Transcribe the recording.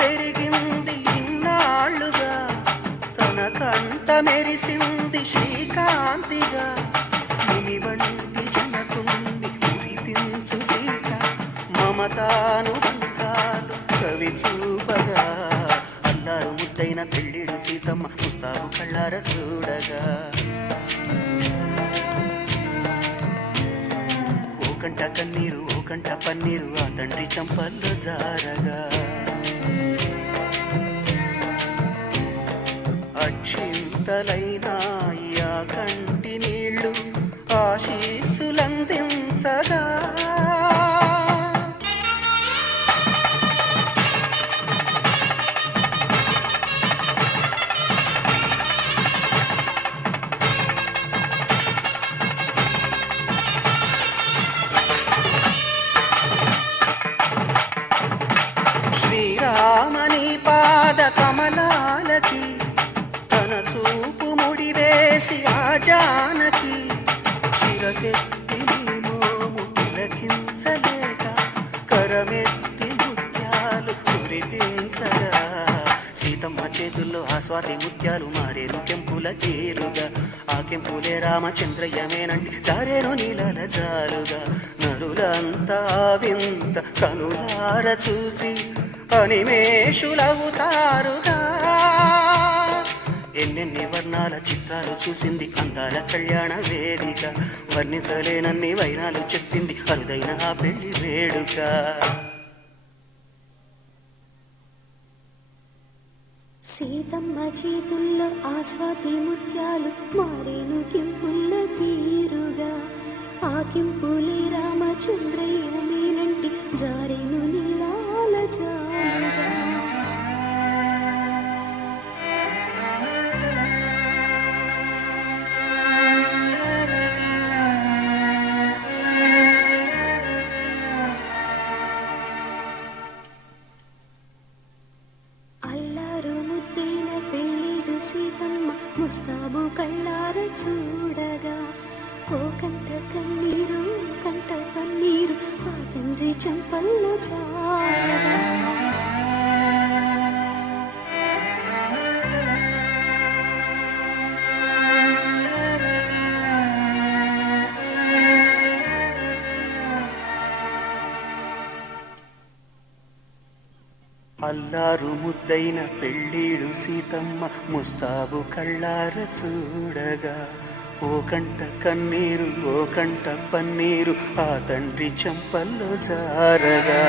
పెరిగింది ఇన్నాళ్ళుగా, తన కంట మెరిసింది శ్రీకాంతిగా. మునివంటి జనకుంది మురిపించు సీత, మమతాను బంధాలు చవి చూపగా. అల్లారు ముద్దైన పెళ్ళిడు సీతమ్మ ముస్తాబు కళ్ళార చూడగా. ఓ కంట కన్నీరు ఓ కంట పన్నీరు ఆ తండ్రి చంపల్లో జారగా. అక్షింతలైనాయి ఆ కంటి నీళ్ళు ఆశీస్సులందించగా. శ్రీరామని పాద కమలాలకి తన చూపు ముడివేసి ఆ జానకి. శిరసెత్తి మోము తిలకించలేక కరమెత్తి ముత్యాలు కురిపించగా. సీతమ్మ చేతుల్లో ఆ స్వాతి ముత్యాలు మారేను కెంపుల తీరుగా. ఆ కెంపులే రామచంద్రయ్యమేనండి జారేను నీలల జాలుగా. నరులంతా వింత కనులార చూసి అనిమేషులవుతారుగా. ఎన్నెన్ని వర్ణాల చిత్రాలు చూసింది అందాల కళ్యాణ వేదిక. వర్ణించలేనన్ని వైనాలు చెప్పింది అరుదైన ఆ పెళ్లి వేడుక. సీతమ్మ చేతుల్లో ఆ స్వాతి ముత్యాలు మారేను కెంపుల్ల తీరుగా. ఆ కెంపులే రామచంద్రయ్య నేనంటి జారేను నీలాల జాలుగా. సీతమ్మ ముస్తాబు కళ్ళార చూడగా. ఓ కంట కన్నీరు కంట పన్నీరు ఆ తండ్రి చంపల్లో జారగా. అల్లారు ముద్దైన పెళ్ళీడు సీతమ్మ ముస్తాబు కళ్ళార చూడగా. ఓ కంట కన్నీరు ఓ కంట పన్నీరు ఆ తండ్రి చంపల్లో జారగా.